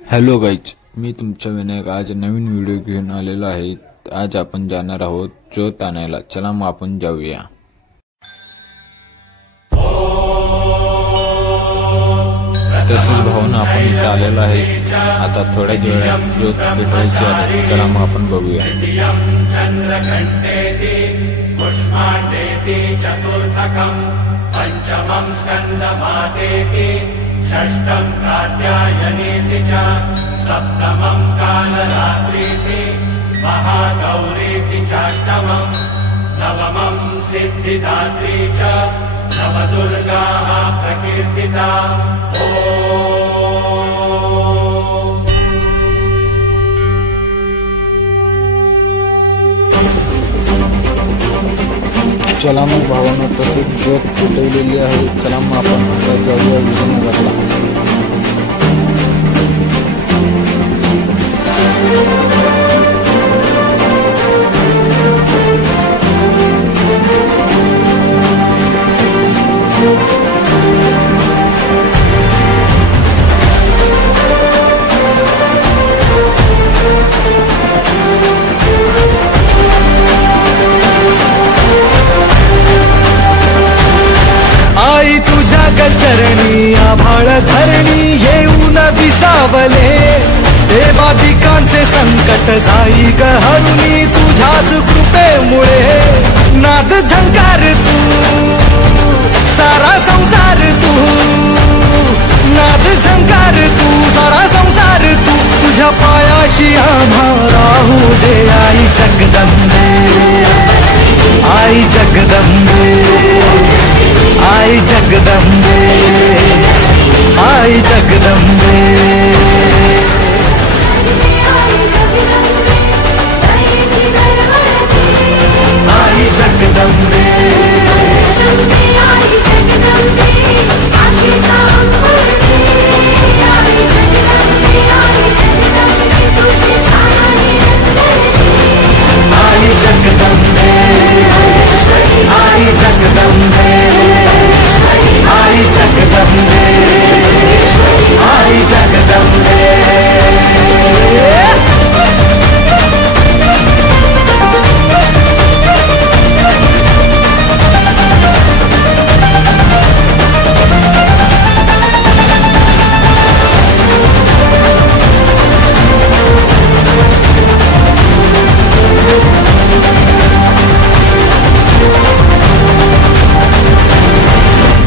Hello guys, मी तुमचा विनायक आज नवीन video घेऊन आलेलो आहे। आज आपण जाणार आहोत ज्योत आणायला। चला मग आपण जाऊया। तसेच भावना आपण इथे आलेलो आहे। आता थोड्या वेळात ज्योत पेटवायची आहे। चला मग आपण बघूया। पंचमं स्कंदमातेति षष्ठं कात्यायनेति च सप्तमं कालरात्रीति महागौरीति चाष्टमं नवमं सिद्धिदात्री च नवदुर्गाः प्रकीर्तिता। चला मग भावांनो, तसेच ज्योत पेटवलेली आहे। चला मग आपण जाऊया विजयनगरला। चरणी आभाळ धरणी येऊन विसावले, देवादिकांचे संकट जाई ग हरुणी तुझ्याच कृपेमुळे। नाद झंकार तू सारा संसार तू, नाद झंकार तू सारा संसार तू, तुझ्या पायाशी आम्हा राहू दे। आई जगदंबे, आई जगदंबे, आई जगदंबे, आई जगदंबे। आई जगदंबे, आई जगदंबे, आई जगदंबे, आई जगदंबे, आई जगदंबे।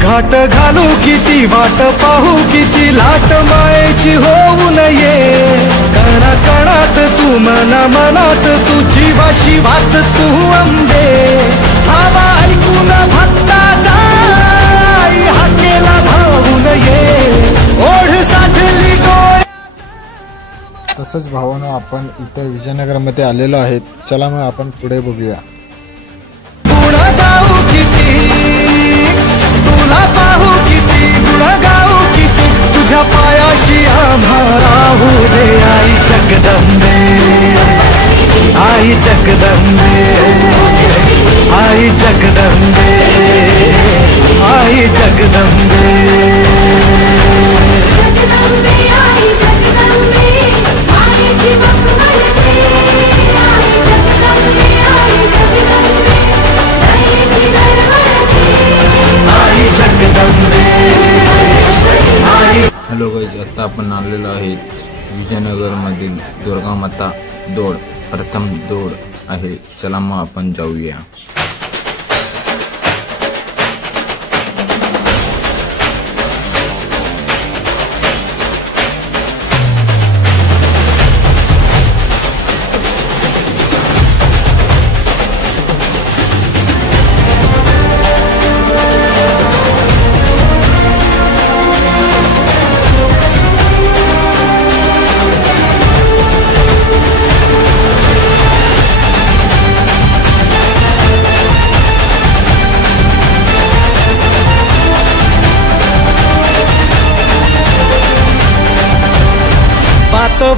घाट घालू किती वाट पाहू किती लाट मायेची होऊ नये। कणा कणात तू मना मनात तू जीवाशी वात तू अंबे। हवा ऐकून भक्ताचा आई हाकेला धावू नये, ओढ साठली डोळे। तसंच भावांनो, आपण इथे विजयनगर मध्ये आलेलो आहे। चला मग आपण पुढे बघूया। गुण गाऊ किती तुला पाहू किती, गुण गाऊ किती तुझ्या पायाशी आम्हा राहू दे। आई जगदंबे, आई जगदंबे, आई जगदंबे, आई जगदंबे। हॅलो गाईज, आता आपण आलेलो आहे विजयनगर मधील दुर्गा माता दौड प्रथम दौड आहे। चला मग आपण जाऊया।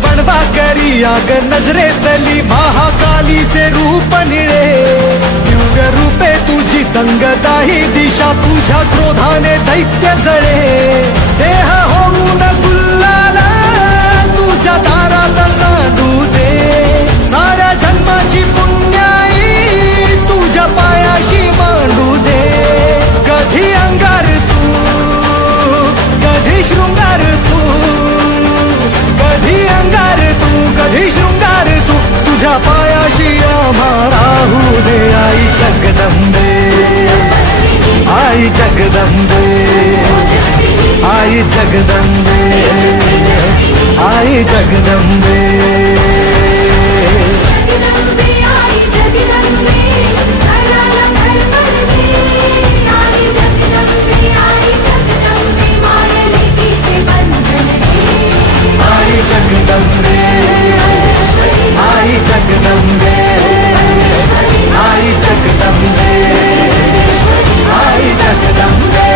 बनवा करी आग नजरेतली महाकालीचे रूप निळे। दिव्य रूपे तुझी दंगदाही दिशा, तुझ्या क्रोधाने दैत्य जळे। देह होऊन गुल्लाला तू खुशी आम्हा राहू दे आई जगदंबे, आई जगदंबे, आई जगदंबे, आई जगदंबे। जगदंबे, आई जगदंबे, आई जगदंबे, आई जगदंबे।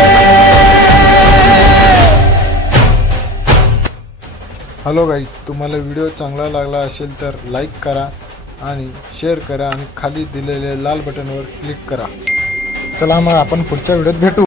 हॅलो गाईज, तुम्हाला व्हिडिओ चांगला लागला असेल तर लाईक करा आणि शेअर करा आणि खाली दिलेल्या लाल बटनवर क्लिक करा। चला मग आपण पुढच्या व्हिडिओत भेटू।